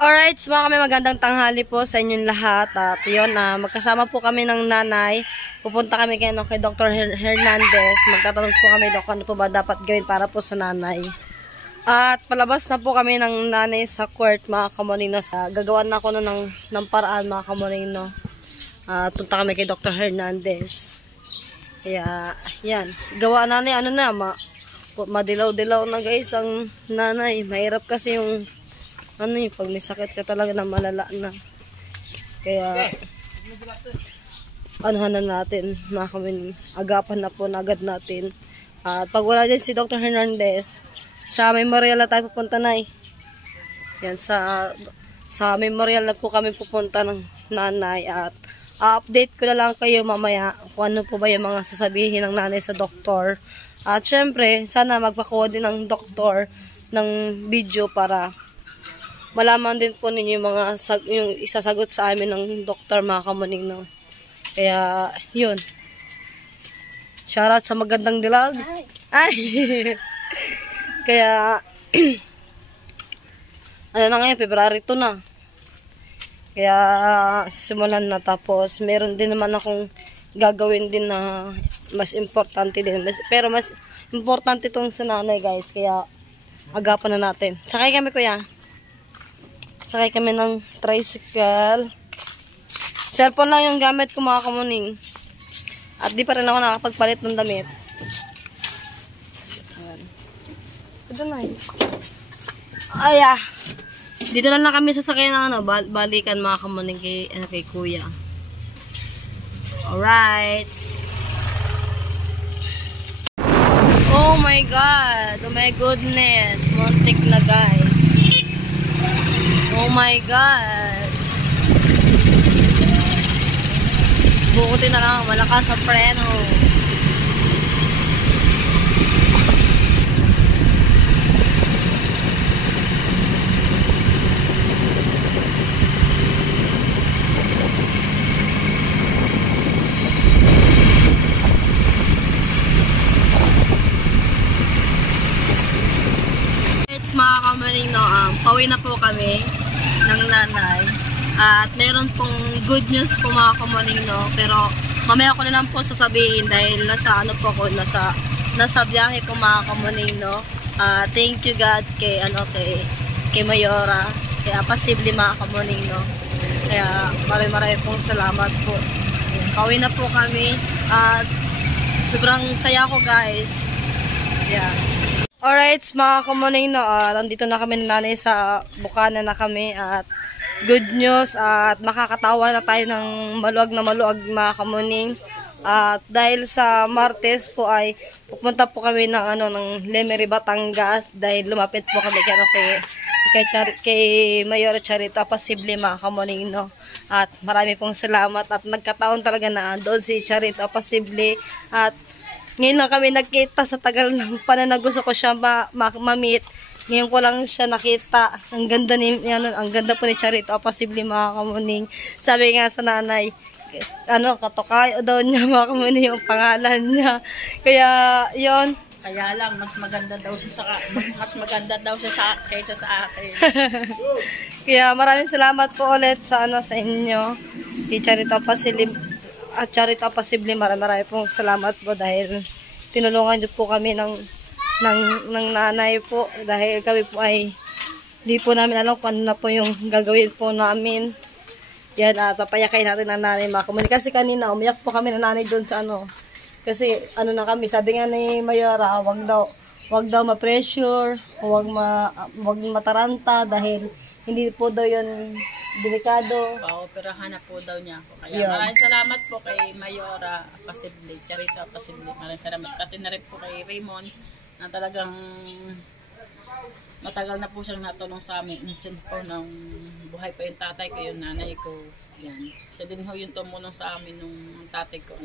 Alright, so mga kami magandang tanghali po sa inyong lahat. At yun, magkasama po kami ng nanay. Pupunta kami kay Dr. Hernandez. Magtatanong po kami, Dok, ano po ba dapat gawin para po sa nanay. At palabas na po kami ng nanay sa court, mga kamonino. Gagawan na ako ng paraan, mga kamonino. At punta kami kay Dr. Hernandez. Kaya, yan. Gawa nanay, ano na, madilaw-dilaw na guys ang nanay. Mahirap kasi yung pag may sakit ka talaga na malala na. Kaya, anuhan na natin, mga kami, agapan na po na agad natin. At pag wala dyan si Dr. Hernandez, sa Memorial na tayo pupunta na Yan, sa Memorial na po kami pupunta ng nanay. At update ko na lang kayo mamaya kung ano po ba yung mga sasabihin ng nanay sa doktor. At syempre, sana magpakuha din ng doktor ng video para malaman din po ninyo yung yung isasagot sa amin ng doktor, mga kamonino. Kaya, yun. Shoutout sa magandang dilag. Ay! Kaya, ano na ngayon, February 2 na. Kaya, simulan na. Tapos, meron din naman akong gagawin din na mas importante din. Pero mas importante itong sa nanay, guys. Kaya, agapan na natin. Sakay kami, kuya. Sakay kami ng tricycle. Cellphone lang yung gamit ko, mga kamuning. At di pa rin ako nakapagpalit ng damit. Ayan. Ito na Aya. Dito na kami sasakay ng balikan, mga kamuning kay kuya. Alright. Oh my God. Oh my goodness. Muntik na, guys. Oh my God. Bukutin na lang. Malakas sa preno. It's mga kamaling, no, pauwi na po kami ng nanay. At meron pong good news po, mga kamaling, no, pero mamaya ko na lang po sasabihin dahil nasa ano po ako, nasa biyahe ko, mga kamaling, no. Thank you God kay Mayora, kaya posible, mga kamaling, no. Kaya maraming pong salamat po. Pauwi na po kami at sobrang saya ko, guys. Yeah. Alright, mga kamuning, no, nandito na kami ng nanay sa Bukana na kami at good news at makakatawa na tayo ng maluwag na maluwag, mga kamuning. At dahil sa Martes po ay pupunta po kami ng Lemery, Batangas dahil lumapit po kami kay Mayor Charita Posible, mga kamuning, no. At marami pong salamat at nagkataon talaga na doon si Charita Posible at ngayon lang kami nagkita sa tagal ng panahon. Gusto ko siya ma-meet. Ngayon ko lang siya nakita. Ang ganda ang ganda po ni Charito Posible, mga kamuning. Sabi nga sa nanay, Katokayo daw niya, mga kamuning, yung pangalan niya. Kaya, yon. Kaya lang, mas maganda daw siya kaysa sa akin. Kaya maraming salamat po ulit sa inyo. Kay Charito Posible. At Charita Posible, marami pong salamat po dahil tinulungan niyo po kami ng nanay po dahil kami po ay hindi po namin alam kung ano na po yung gagawin po namin. Yan, at papayakay natin ang nanay, mga kamuning. Kasi kanina umiyak po kami ng nanay doon sa kasi na kami, sabi nga ni Mayora, wag daw ma-pressure, wag mataranta dahil hindi po daw yun delikado. Paoperahan na po daw niya ako. Kaya maraming salamat po kay Mayora Posible, Charita Posible. Maraming salamat. Pati na rin po kay Raymond na talagang matagal na po siyang natulong sa amin. Minsan po nung buhay pa yung tatay ko, yung nanay ko. Yan. Siya din ho yung tumulong sa amin nung tatay ko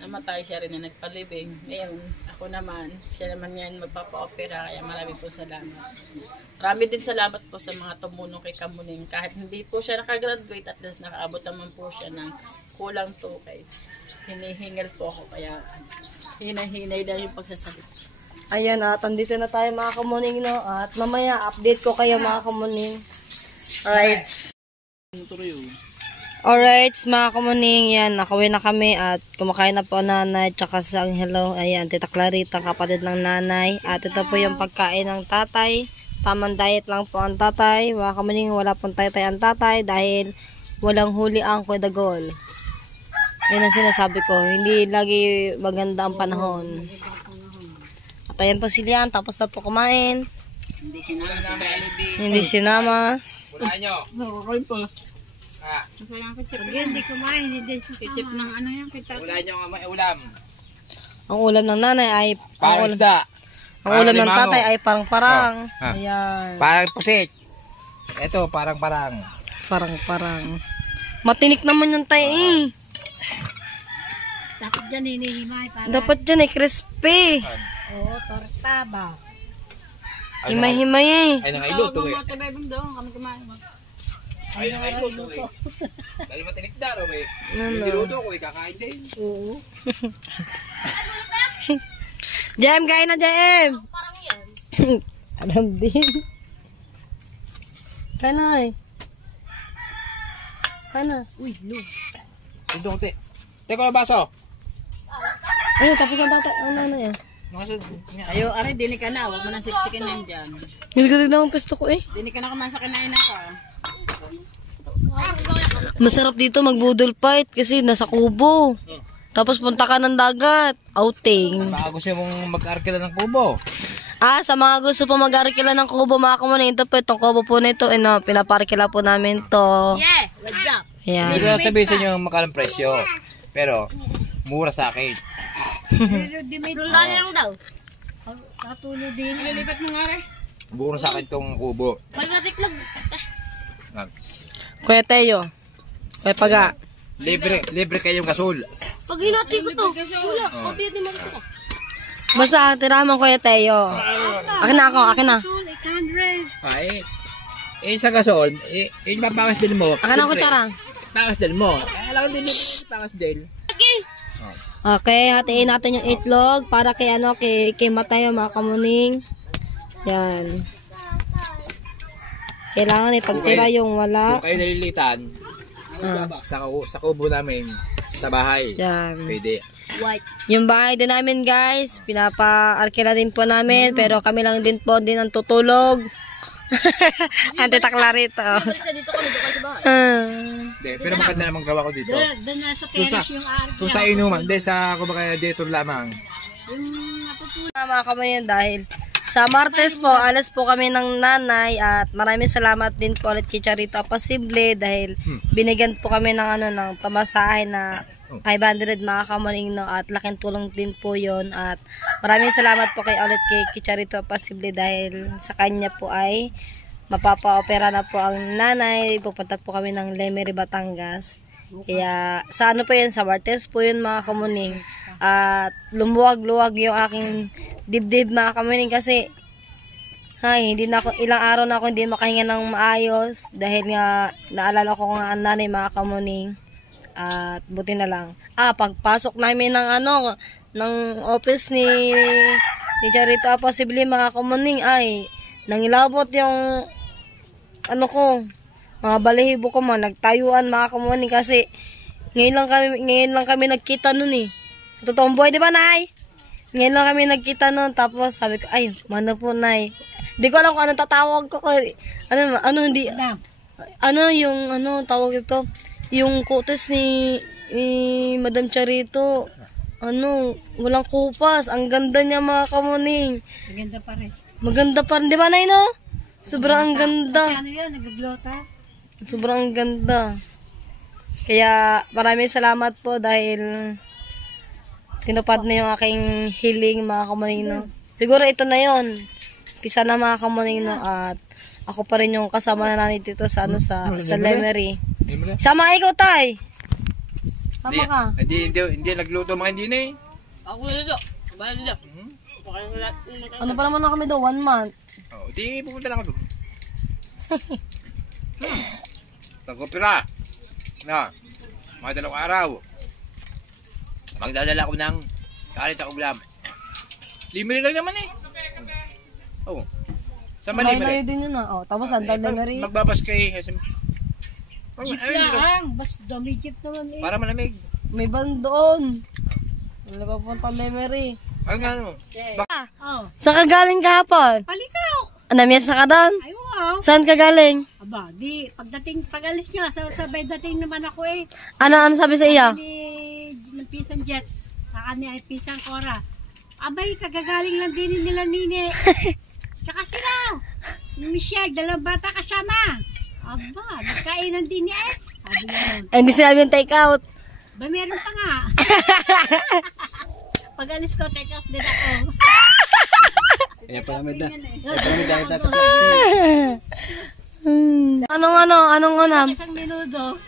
namatay, siya rin na nagpalibing. Ngayon, ako naman, siya naman yan magpapa-opera, kaya marami po salamat. Marami din salamat po sa mga tumulong kay Kamuning. Kahit hindi po siya nakagraduate, at least nakaabot naman po siya ng kulang to kay hinihingal po ako, kaya hinay-hinay lang yung pagsasalita. Ayan, at andito na tayo, mga kamuning, no? At mamaya, update ko kayo, mga kamuning. Alright. Alright, mga kamuning, yan, nakauwi na kami at kumakain na po nanay, tsaka sa hello, ayan, Tita Clarita, kapatid ng nanay. At ito po yung pagkain ng tatay. Tamang diet lang po ang tatay. Mga kamuning, wala pong tay-tay ang tatay dahil walang huli ang Kuya Dagol. Yan ang sinasabi ko, hindi lagi maganda ang panahon. At ayan po sila, tapos na po kumain. Hindi sinama sa Jollibee. Hindi sinama. Wala nyo. Nakakain pa. Ah, Hindi kumain. Hindi ketchup ng ano yan. wala nyo nga may ulam. Ang ulam ng nanay ay Parang isda. ang ulam ng tatay ay parang-parang. Oh, ah. Ayan. Parang pusit. Ito, parang-parang. Parang-parang. Matinik naman yung tayo eh. Dapat dyan hinihimay para. Dapat dyan eh, crispy. Oo, torta ba? Himay-himay eh. Ay, nangailuto eh. Mga tabebong daw, kami kumain. Ay, nangailuto eh. Dahil matinik daro eh. Ano? Niluto ko eh, kakain din. Oo. Jem, kain na Jem. Parang yan. Alam din. Kain na eh. Kain na. Uy, look. Dito ko, te. Teko na baso. Ayun, tapos ang tatay. Ang nanay ah. Ayo, aray, dinig ka na. Huwag mo nang siksikin yan dyan. Nilgalig na ang pesto ko eh. Dinig ka na kumain sa kinain ako. Masarap dito magbudol fight kasi nasa kubo. Tapos punta ka ng dagat. Outing. Baka gusto mong mag-arkila ng kubo. Ah, sa mga gusto po mag-arkila ng kubo, mga kamuning, ito po, itong kubo po na ito, pinaparkila po namin to. Yeah, what's up? Ayan. Hindi ko lang sabihin sa inyo ang makalang presyo. Pero, mura sa akin. Tundali lang daw. Katulad din. Nililipat mo nga rin. Mura sa akin tong kubo. Pagkatiklog. Ah, Kuya Teo. Kuya Paga. Libre kayong gasol. Pag hinati ko to. Wala, kapit din mo ko. Basta, tirahan mo Kuya Teo. Akin na ako, akin na. Ay, sa gasol, papangas din mo. Akin na ako, tsara. Pangas din mo. Alam din mo, pangas din. Okay, hatiin natin yung itlog para kay kay Mateo, mga kamuning. Yan. Kailangan ipagtira yung wala. Kung kayo nalilitan, sa kubo namin, sa bahay, Yan. pwede. White. Yung bahay din namin guys, pinapa-arkila din po namin, pero kami lang din po din ang tutulog. Ante Clarito. Dito kami sa bahay. Hindi, pero maganda naman gawa ko dito. Doon na sa terrace yung aarki. Kung sa inuman, hindi sa kumbaga dito lamang. Mga kamuning, dahil sa Martes po, alas po kami ng nanay at maraming salamat din po ulit kay Charito Apasible dahil binigyan po kami ng ng pamasahe na 500 mga kamuning at laking tulong din po yon at maraming salamat po ulit kay Charito Apasible dahil sa kanya po ay mapapa-opera na po ang nanay, pupunta po kami ng Lemery, Batangas. Kaya sa po yun, sa Martes po yun mga kamuning. At lumuwag-luwag yung aking dibdib mga kamuning kasi hindi na ako, ilang araw na ako hindi makahinga ng maayos dahil nga naalala ko nga ang nanay mga kamuning. At buti na lang. Pagpasok namin ng ng office ni Charito Apasible mga kamuning ay nangilabot yung mga balahibo ko nagtayuan mga kamuning kasi ngayon lang kami nagkita nun eh. Totoong buhay, di ba, Nay? Ngayon lang kami nagkita nun tapos sabi ko, ay, mano po, Nay. Di ko alam kung anong tatawag ko. Tawag ito, yung kutis ni Madam Charito, walang kupas. Ang ganda niya mga kamuning. Maganda pa rin, di ba, Nay, no? Sobrang ganda. Ano yan, nag-glota? Sobrang ganda. Kaya maraming salamat po dahil tinupad na yung aking hiling mga kamuning. Siguro ito na yon. Pisa na mga kamuning at ako pa rin yung kasama na natin dito sa Lemery. Sama ikaw, Tay. Sama ka. Hindi nagluto mga hindi na eh. Ako nito. Bahala nila. Ano pa naman na kami daw? 1 month. Di pupunta lang ako doon. Pagkupira. Mga 2 araw. Magdadala ko ng kalit sa ulam. Libre lang naman eh. Sa Mali. Malayo din yun ah. Oh, tapos Santa Lemery. Magbabas kay Jeep lang. Bas dami jeep naman eh. para malamig. May van doon. Wala pa punta Lemery. Ang ano? Oh. Saan ka galing kahapon? Palikaw. Namiyasa ka doon? Ay wow. Saan ka galing? Aba, di pag-alis niya, sabay dating naman ako eh. Ano sabi sa iya? Ng Pisan Jet. Saka ni ay Pisan Cora. Abay, kagagaling lang din nila nini. Tsaka sila. Ni Michelle, 2 bata kasama. Aba, nagkainan din niya eh. Sabi naman. Ay, hindi sinabi yung take out. Ba, meron pa nga. Pag-alis ko, take out din ako. Kaya palamid na. Anong unam? Isang minuto.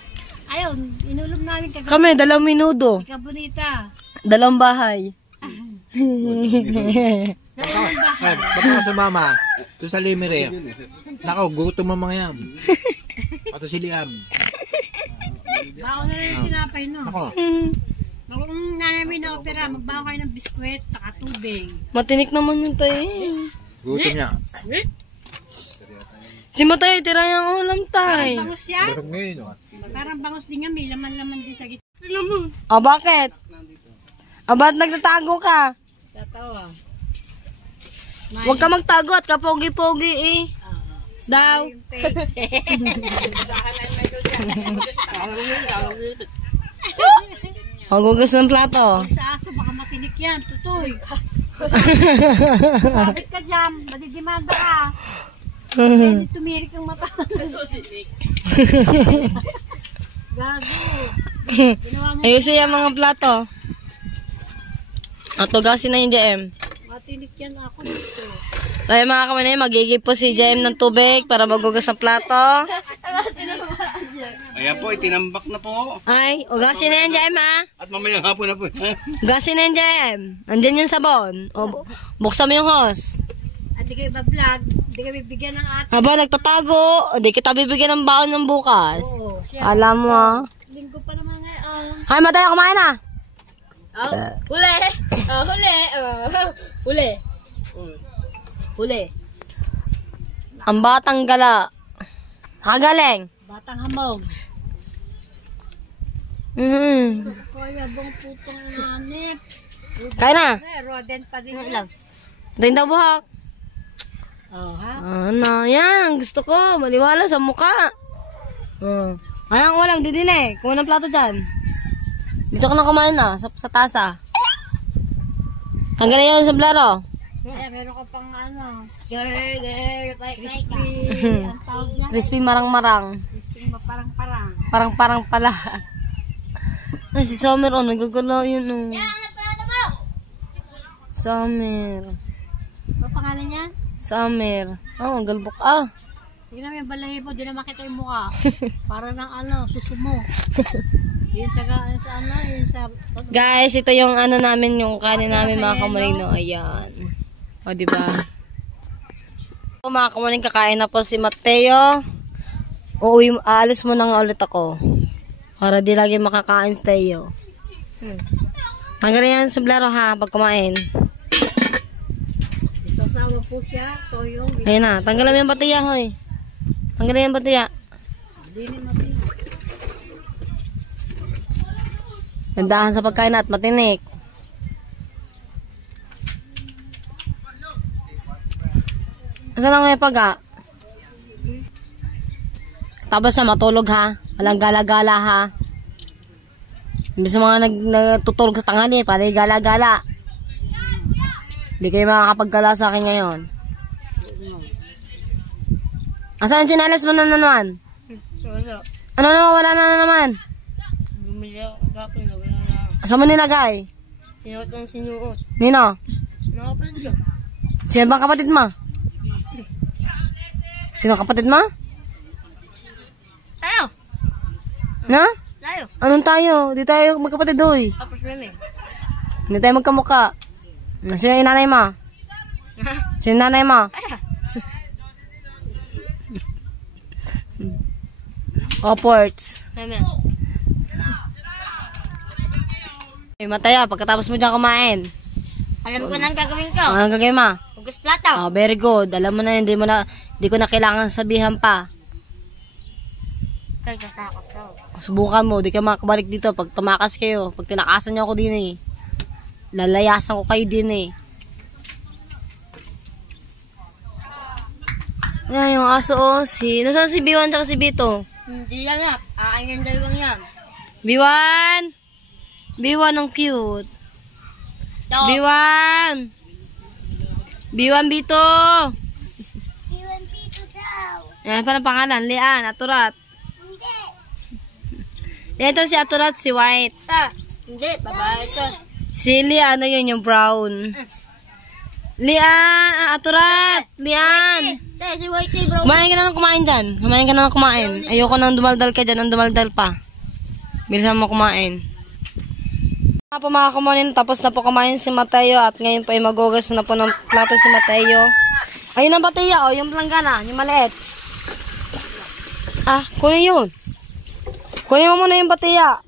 Ayun, inulog namin kagabi. Kami, 2 minuto. Ika bonita. 2 bahay. Ba't ka sa mama? Ito sa Limere. Nakaw, gutom mo mga yan. Pato si Liam. Bako na rin yung tinapay, no? Ako. Kung namin na opera, magbako kayo ng biskwit, taka tubig. Matinik naman yun tayo. Gutom niya. Si Matay, tira yung ulam tay. Bangus yan? Durog ngayon. Parang bangus din yan, may laman-laman din sa gitna. O bakit? O ba't nagtatago ka? Tatawa. Huwag ka magtago at kapogi-pogi eh. Daw. Hugugas ng plato. Sa aso, baka matinik yan, tutoy. Bakit ka dyan? Madidimanda ka. Pwede tumirik ang mata. Gago. Ginawa mo, Ayusin yung mga plato. At tugasin na yung JM. matinik yan ako gusto. So yung mga kamanay, magigib po si JM ng tubig para magugas ang plato. Ayan po, itinambak na po. Ay, ugasin na yan JM ha. At mamayang hapon na po. Ugasin na yan JM. Andyan yung sabon. O, buksan mo yung hose. At di kayo ba-vlog, di kayo bibigyan ng ate. Aba, nagtatago. Hindi kita bibigyan ng baon ng bukas. Oo, Alam mo ah. linggo pa naman ngayon. Hay, Matay, kumain na. Huli! Huli! Huli! Huli! Ang batang gala. Kagaling. Batang hamog. Kaya bang putong nanip. Kain na. Rodent pa din lang. Tingin daw buhak. Oh, ha? Ano, yan. Gusto ko. Maliwala sa mukha. Anong ulam? Didine. Kuha ng plato dyan. Dito ka na kumain na. Sa tasa. Tanggalin yan sa blaro. Ay, meron ka pang ano. Crispy! Crispy. Ang tawag niya. Crispy marang-marang. Crispy parang-parang. Parang-parang pala. Ay, si Summer, oh. Nagagala yun, oh. Summer. Ano pangalan niya? Summer. Oh, ang galbok. Ah. Tignan mo yung balahibo, di na makita yung mukha. Para ng ano, susumo. Yung taga, sa ano, yung sa... Guys, ito yung ano namin, yung kanin namin mga kamarino. Ayan. O, diba? So, mga kamarino, kakain na po si Mateo. Aalis mo na nga ulit ako. Para di lagi makakain si Teo. Tanggalin yan sa blaro ha, pag kumain. Isasawa po siya, toyong. Ayan na, tanggalin mo yung batiya, hoy. Tanggalin yung batiya. Hindi ni matinig. Gandahan sa pagkain at matinik. Saan ang may paga? Tapos na matulog ha. Walang gala-gala ha. Bisa mga nagtutulog sa tanghali, para gala-gala. Hindi kayo makakapagkala sa akin ngayon. Asan ang chinalis mo na naman? Wala. Ano na, wala na naman? Bumili ako kagapon na wala na. Saan mo nilagay? Sinuot ang sinuot. Nino? Nakapal siya. Sino bang kapatid mo? Sino kapatid mo? Tayo! Na? Tayo! Anong tayo? Di tayo magkapatid doy. Tapos meme. Hindi tayo magkamukha. Sino yung nanay mo? Sino yung nanay mo? Opports. Meme. Ay, Mataya, pagkatapos mo dyan kumain. Alam ko nang gagawin ko. Anong gagawin mo? Hugas Plata. Oh, very good. Alam mo na, hindi ko na kailangan sabihan pa. Kaya tatakot daw. Subukan mo, di ka makabalik dito pag tumakas kayo. Pag tinakasan niyo ako din eh. Lalayasan ko kayo din eh. Ayan yung aso oh. Nasaan si B1 at si B2? Hindi yan yan. Akin yung dalawang yan. B1! B1 ang cute. Ito. B1! B1, B2! B1, B2 daw. Yan pa ng pangalan. Lian, Aturat. Hindi. Ito si Aturat, si White. Hindi, babae ito. Si Lian, ano yun, yung brown. Lian, Aturat! Lian! Te, si Whitey bro. Kumain ka na ng kumain dyan. Kumain ka na ng kumain. Ayoko nang dumaldal ka dyan. Nang dumaldal pa. Bilisan mo kumain. Nga po mga kumain, tapos na po kumain si Mateo at ngayon po ay magugas na po ng plato si Mateo. Ayun ang batiya, oh, yung planggana, yung maliit. Ah, kunin yun. Kunin mo muna yung batiya.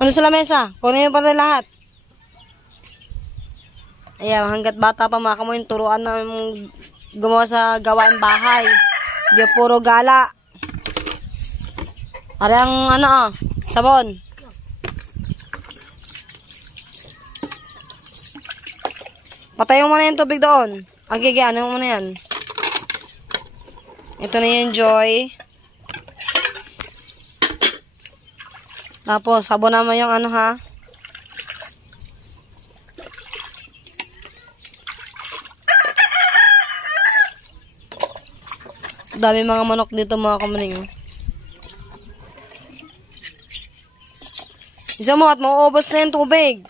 Ano sa lamesa? Kunin mo pa rin lahat. Ayan, hanggat bata pa mga kumain, turuan na gumawa sa gawain bahay. Di puro gala. Parang ano sabon. Patayin mo na yung tubig doon. Agige, ano mo na yan. Ito na yung Joy. Tapos, sabon mo yung ano ha. Dami mga manok dito mga kamaning. Isa mo at mauubos na yung tubig.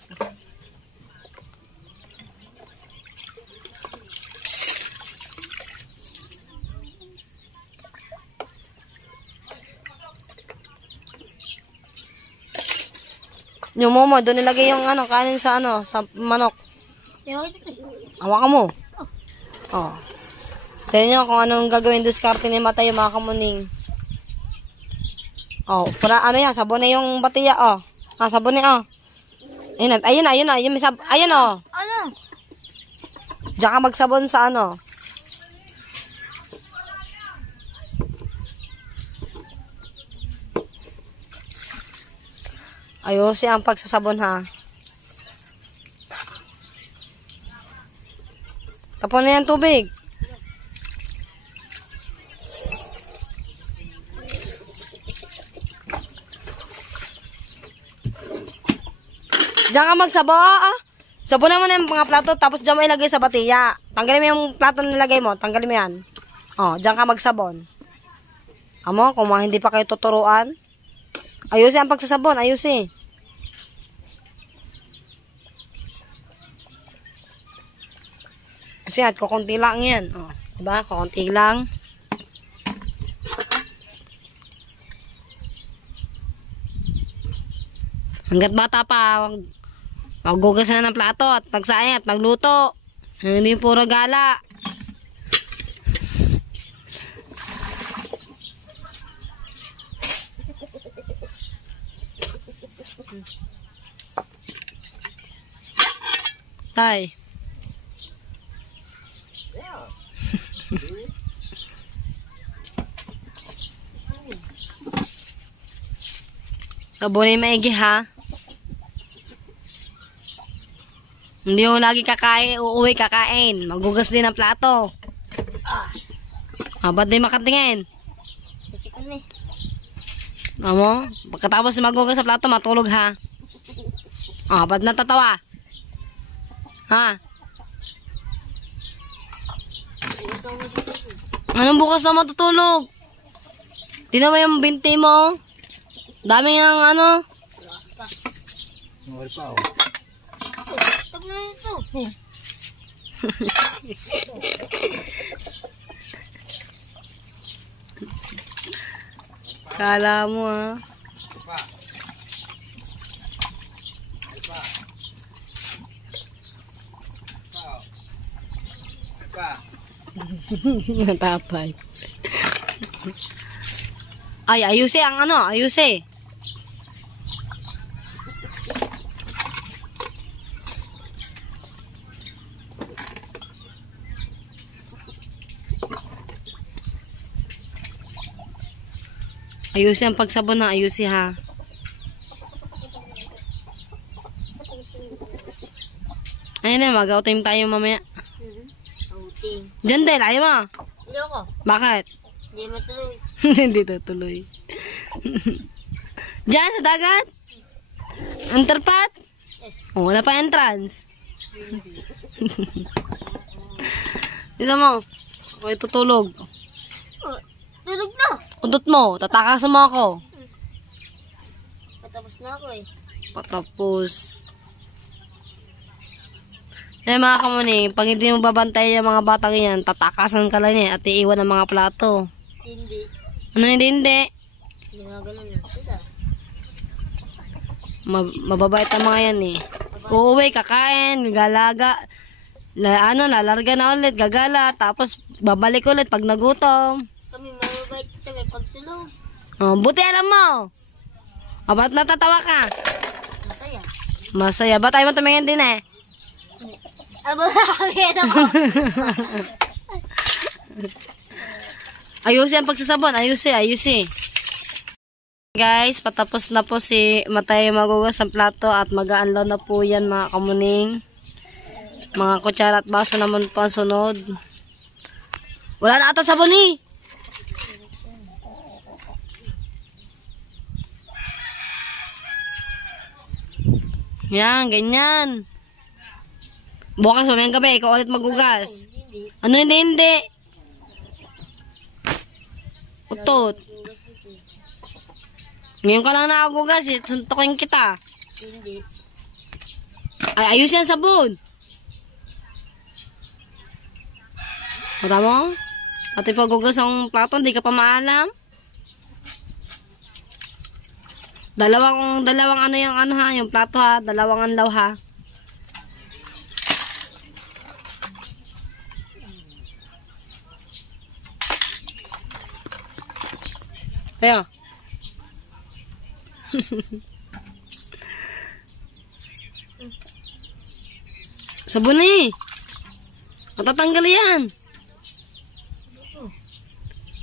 Yung momo, doon nilagay yung ano, kanin sa ano, sa manok. Hawakan mo. Oh. Tignan nyo kung anong gagawin diskarte ni Mateo mga kamuning. Oh, para ano yan, sabon na yung batiya, oh. Ah, sabon na, oh. Ayun na, ayun, oh. Ano? Diyan ka magsabon sa ano. Ayusin ang pagsasabon ha. Tapon na yung tubig. Diyan ka magsabo, sabunan mo na yung mga plato, tapos diyan mo ilagay sa batiya. Tanggalin mo yung plato na nilagay mo, tanggalin mo yan. Oh, diyan ka magsabon. Amo, kung hindi pa kayo tuturuan, ayusin ang pagsasabon, ayusin. Kasi at kukunti lang yan. Oh, diba? Kukunti lang. Hanggat bata pa, maggugas na ng plato at magsaing at magluto. Hindi puro gala. Tay. Sabunin maigi ha. Hindi yung lagi kakain, uuwi kakain. Magugas din ang plato. Ba't di makatingin? Kasi ko na eh. Amo, pagkatapos magugas sa plato, matulog ha. Ba't natatawa? Ha? Anong bukas na matutulog? Tingnan mo yung binti mo. Dami ng ano. Okay pa, oh. Tag na ito. Kala mo ha. Natapay. Ay, ayusin ang ano, ayusin. Ayusin ang pagsabon na. Ayusin ha. Ayun na, mag-outing tayo mamaya. Outing. Diyan din, ayaw mo. Hindi ako. Bakit? Hindi matuloy. Hindi tutuloy. Diyan, sa dagat? Underpat? Oh, wala pa entrance. Dito mo. Ako'y tutulog. Oh, tulog na. Udot mo, tatakasan mo ako. Patapos na ako eh. Patapos. Eh mga kamuning, pag hindi mo babantay yung mga batang yan, tatakasan ka lang at iiwan ang mga plato. Hindi. Ano hindi? Hindi nga ganun lang sila. Mababait ang mga yan eh. Uuwi, kakain, galaga, lalarga na ulit, gagala, tapos babalik ulit pag nagutom. Kami mababait kami pag tulog. Oh, buti alam mo. Ba't natatawa ka? Masaya. Masaya. Ba't tayo mo tumingin din eh? Aba, kami ako. Ayusin ang pagsasabon. Ayusin. Guys, patapos na po si Matay magugas ng plato at mag-aanlaw na po yan mga kamuning. Mga kutsara at baso naman po ang sunod. Wala na ata sabon eh. Yan, ganyan. Bukas mamayang gabi, ikaw ulit magugas. Ano hindi? Utot. Ngayon ka lang nakagugas, suntukin kita. Hindi. Ay, ayusin ang sabon. Mata mo? Pati pagugas ang plato, hindi ka pa maalam. Dalawang ano yung ano ha, yung plato ha, dalawang anlaw ha. Ayo. Sabon eh. Matatanggal yan.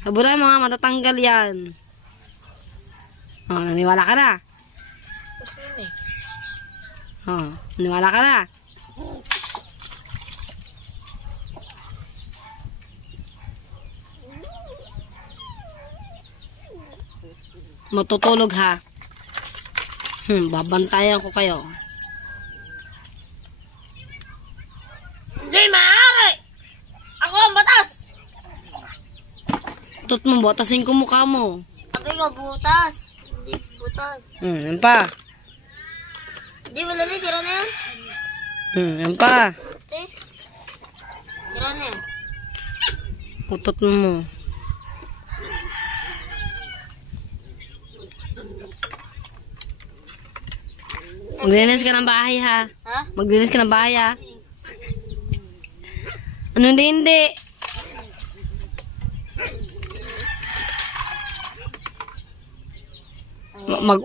Sabon na mga matatanggal yan. Oh, naniwala ka na? Oh, naniwala ka na? Matutulog ha. Babantayan ko kayo. Hindi maaari! Ako ang batas! Tut mo, batasin ko mukha mo. Sabi ko, butas. Hindi butas. Yan pa. Hindi, wala na, sira na yan. Yan pa. Eh, sira na yan. Utot mo. Maglinis ka ng bahay ha. Ha? Maglinis ka ng bahay ha. Ano hindi?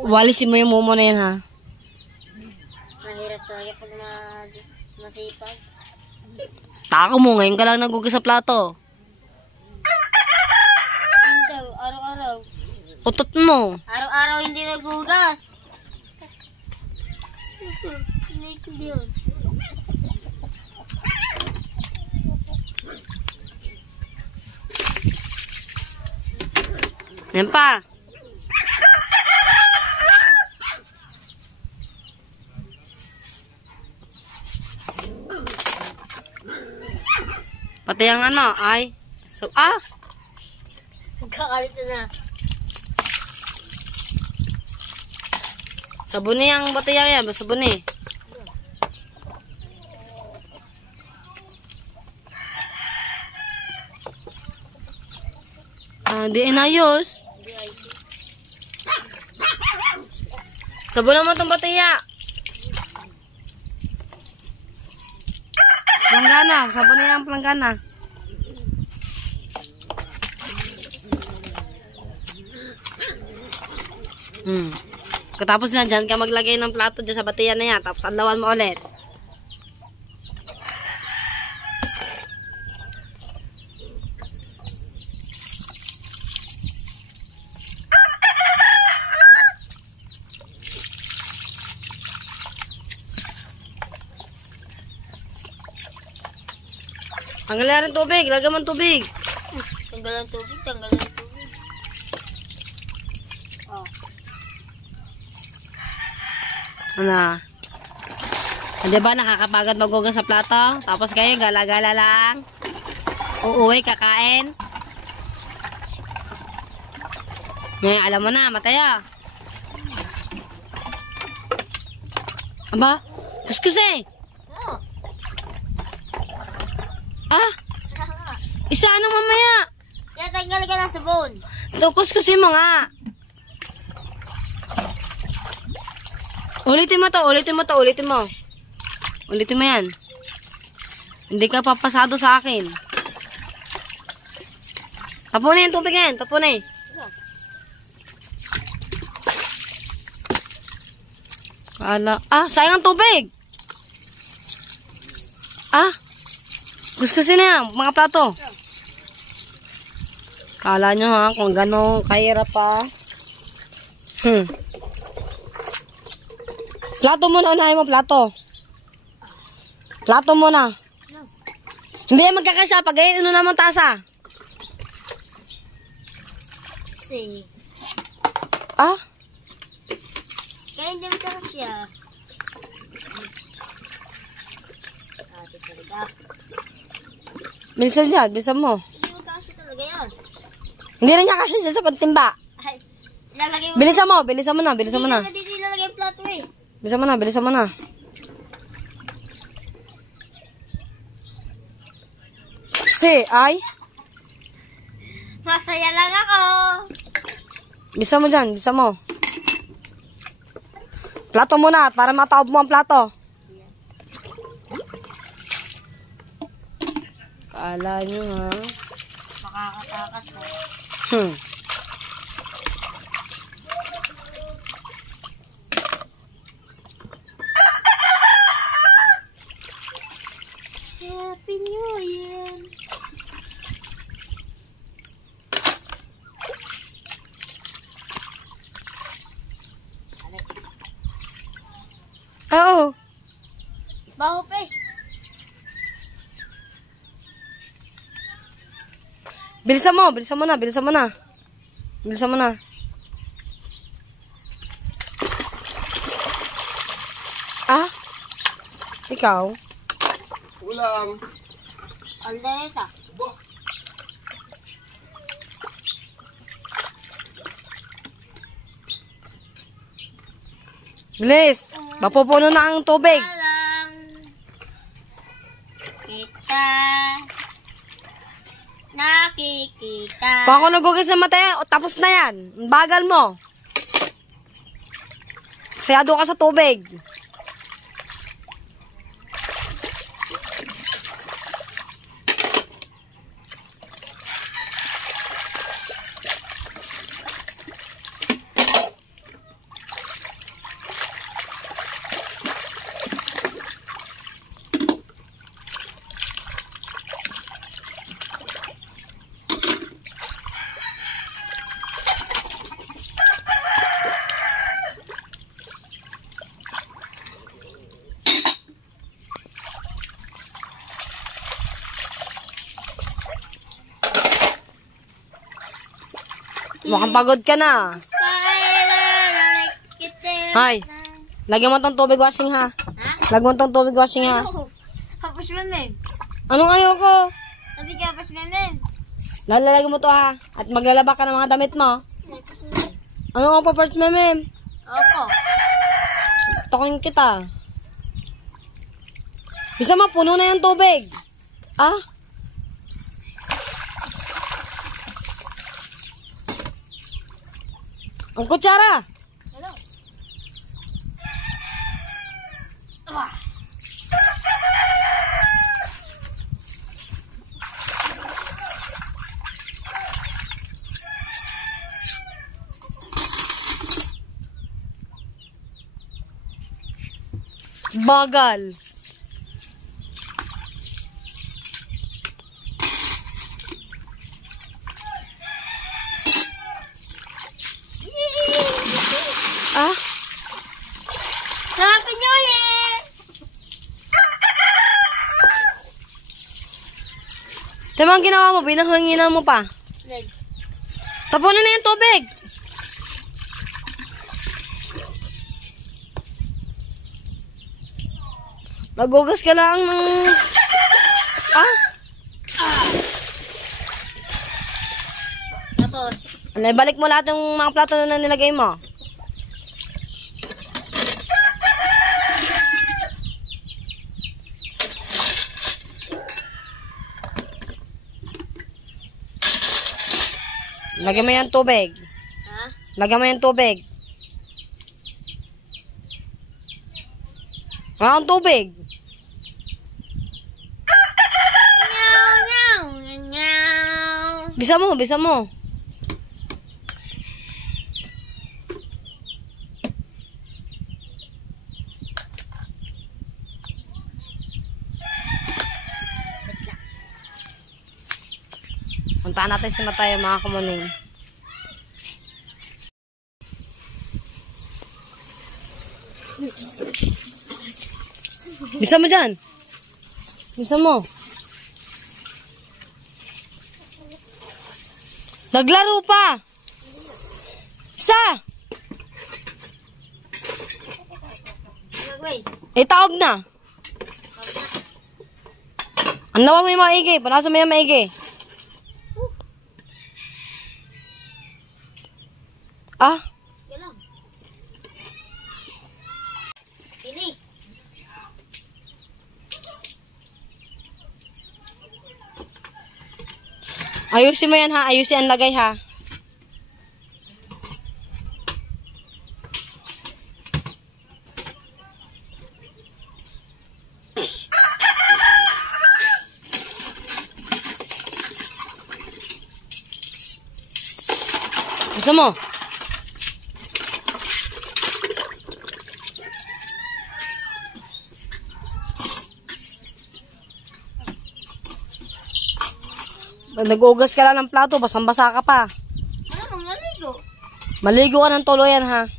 Walisin mo yung mumo na yan ha. Mahirap talaga pag masipag. Tako mo, ngayon ka lang nagugas sa plato. Hindi, araw-araw. Utot mo. Araw-araw hindi nagugas. Ito, sinitindihan. Yan pa. Pati ang ano, ay. So, Kakalit na. sabon niya ang batayan yan. Sabon eh. Di inayos. Sabon naman itong batiya. Planggana. Sabon niya ang planggana. Katapos na dyan ka maglagay ng plato dyan sa batiyan na yan. Tapos anlawan mo ulit. Tanggal na rin tubig. Lagyan mo ng tubig. Tanggal ang tubig, tanggal ang tubig. Oh. Ano? Diba nakakapagod magugas sa plato? Tapos kayo gala-gala lang. Uuwi, kakain. Ngayon, alam mo na, Mateo. Aba, kuskus eh. Oh. Ah, isa ano mamaya? Kaya tanggal ka na sa bone. Ito, kuskusin mo nga. Ulitin mo to, ulitin mo to, ulitin mo. Ulitin mo yan. Hindi ka papasado sa akin. Tapunin yung tubig yan, tapunin. Sayang ang tubig. Kuskusin na yan, mga plato. Kala nyo ha, kung gano'ng kahirap pa. Plato muna, unahin mo, plato. Plato muna. Hindi yan magkakasya, pag-ayin na mong tasa. Kasi, kaya hindi mo ka siya. Ate talaga. Bilisan dyan, bilisan mo. Hindi mo kasi talaga yan. Hindi rin niya kasi siya sa pagtimba. Ay, lalagay mo. Bilisan mo, bilisan mo na, bilisan mo na. Hindi na ilalagay yung plato eh. Bilisan mo na, bilisan mo na. Ay. Masaya lang ako. Bilisan mo dyan, bilisan mo. Plato muna, para mataob mo ang plato. Kala nyo ha. Makakatakas ha. Happy New Year. Oo. Baho pa eh. Bilisan mo, bilisan mo na, bilisan mo na. Bilisan mo na. Ikaw? Ulam. Aldereta. Bilis, mapupuno na ang tubig. Lang. Kita. Nakikita. Kung ako nagugis ng Mateo, tapos na yan. Ang bagal mo. Sayado ka sa tubig. Mukhang pagod ka na. Hay. Lagyan mo tong tubig washing ha. Lagyan mo tong tubig washing ha. Hapos mo na eh. Anong ayoko? Sabi ka, hapos mo na eh. Lalagyan mo to ha. At maglalaba ka ng mga damit mo. Anong pa parts memem? Opo. Tokin kita. Bisa mo, puno na yung tubig. Ang kutsara. Hello. Bagal. Happy New Year! ang ginawa mo? Binahanginan mo pa. Leg. Tapunan na yung tubig. Nagugas ka lang ng... Ah? Tapos. Ano, balik mo lahat yung mga plato na nilagay mo. Lagyan mo yung tubig. Ha? Lagyan mo yung tubig. Wala akong tubig. Nyaw, nyaw, nyaw. Bisa mo, bisa mo. Puntaan natin si Matayo, mga kamuning. Bisa mo dyan. Bisa mo. Naglaro pa. Isa. Gagawin. Taob na. Ang nawa mo yung maigi. Panasa mo yung maigi. Ah? Galang. Pili. Ayusin mo yan ha. Ayusin ang lagay ha. Bisa mo? Nag-ugas ka lang ng plato, basang-basa ka pa. Ano mong naligo? Maligo ka ng tuluyan ha.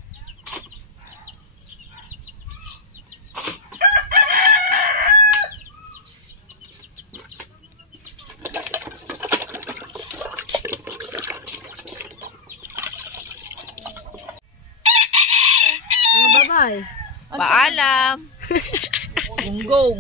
Bye-bye. Paalam. Gunggong.